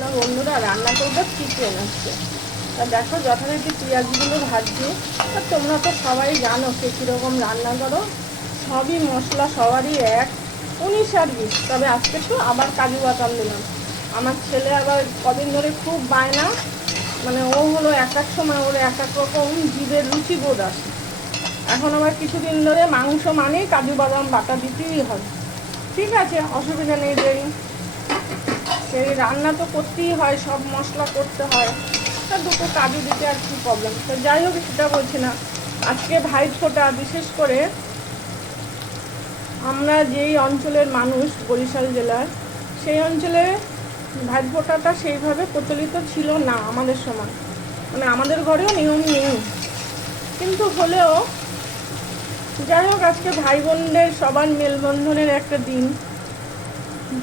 না বন্ধুরা, রান্না করবো চিকেন আসছে। তা দেখো যথারীতি পেঁয়াজগুলো ভাজছি। আর তোমরা তো সবাই জানো কে কীরকম রান্না করো, সবই মশলা সবারই এক, 19 আর 20। তবে আজকে একটু আবার কাজু বাদাম দিলাম। আমার ছেলে আবার কদিন ধরে খুব বায়না, মানে ও হলো এক এক সময় ওর এক এক রকম জিভের রুচি বোধ আসে। এখন আবার কিছুদিন ধরে মাংস মানেই কাজু বাদাম বাটা দিতেই হয়। ঠিক আছে, অসুবিধা নেই, দেরি সেই রান্না তো করতেই হয়, সব মশলা করতে হয়, আর দুটো কাজু দিতে আর কি প্রবলেম। তো যাই হোক, সেটা বলছি না। আজকে ভাইফোঁটা, বিশেষ করে আমরা যেই অঞ্চলের মানুষ, বরিশাল জেলার, সেই অঞ্চলে ভাইফোঁটাটা সেইভাবে প্রচলিত ছিল না আমাদের সময়। মানে আমাদের ঘরেও নিয়ম নেই, কিন্তু হলেও যাই হোক, আজকে ভাই বোনদের সবার মেলবন্ধনের একটা দিন।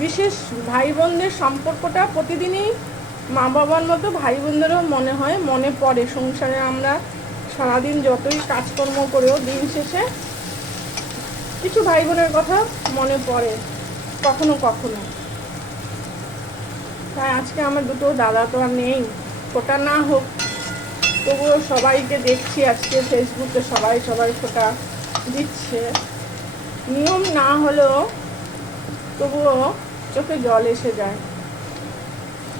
বিশেষ ভাই বোনদের সম্পর্কটা প্রতিদিনই মা বাবার মতো ভাই বোনদেরও মনে পড়ে। সংসারে আমরা সারাদিন যতই কাজকর্ম করেও দিন শেষে কিছু ভাই বোনের কথা মনে পড়ে কখনো কখনো। তাই আজকে আমার দুটো দাদা তো আর নেই, ফোঁটা না হোক তবুও সবাইকে দেখছি আজকে ফেসবুকে সবাই ফোঁটা দিচ্ছে। নিয়ম না হলেও তবুও চোখে জল এসে যায়,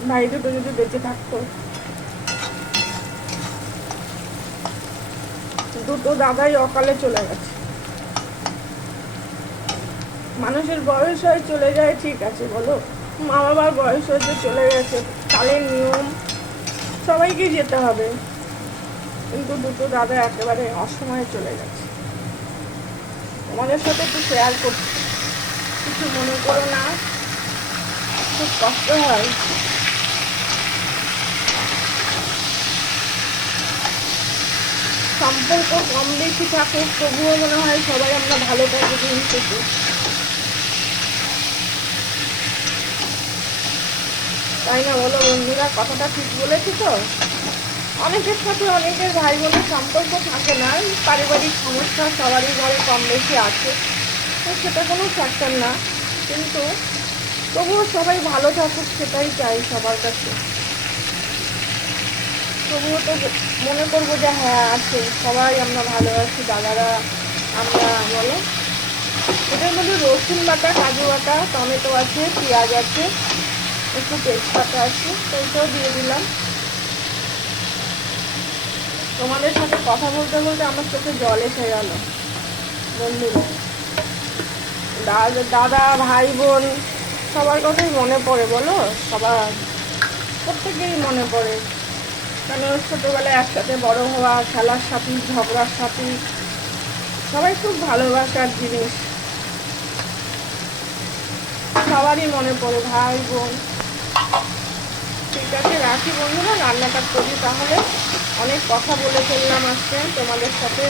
ভাই দুটো যদি বেঁচে থাকতো। দুটো দাদাই অকালে চলে গেছে। মানুষের বয়স হয় চলে যায়, ঠিক আছে বলো, মা বাবার বয়স হয়েছে চলে গেছে, কালের নিয়ম, সবাইকে যেতে হবে, কিন্তু দুটো দাদা একেবারে অসময়ে চলে গেছে। তোমাদের সাথে একটু শেয়ার করছি, কিছু মনে করো না, খুব কষ্ট হয়। সম্পর্ক কম বেশি থাকুক, তবুও মনে হয় সবাই আমরা ভালো থাকি দিন থেকে। তাই না বলো বন্ধুরা, কথাটা ঠিক বলেছি তো? অনেকের সাথে অনেকের ভাই বোনের সম্পর্ক থাকে না, পারিবারিক সমস্যা সবারই ঘরে কম বেশি আছে, তো সেটা কোনো ফ্যাক্টর না, কিন্তু তবুও সবাই ভালো থাকুক সেটাই চাই সবার কাছে। তবুও তো মনে করবো যে হ্যাঁ আছে, সবাই আমরা ভালো আছি দাদারা। আমরা বলো, এটার মধ্যে রসুন বাটা, কাজু বাটা, টমেটো আছে, পেঁয়াজ আছে, একটু তেজপাতা আছে, তো ওইটাও দিয়ে দিলাম। তোমাদের সাথে কথা বলতে বলতে আমার চোখে জল এসে গেল বন্ধুরা। দাদা ভাই বোন সবার কথাই মনে পড়ে বলো, সবার প্রত্যেকেরই মনে পড়ে। কেন, ছোটোবেলায় একসাথে বড় হওয়া, খেলার সাথী, ঝগড়ার সাথী, সবাই খুব ভালোবাসার জিনিস, সবারই মনে পড়ে ভাই বোন। ঠিক আছে, রাখি বন্ধুরা, রান্নাটা করি তাহলে। অনেক কথা বলে ফেললাম আজকে তোমাদের সাথে।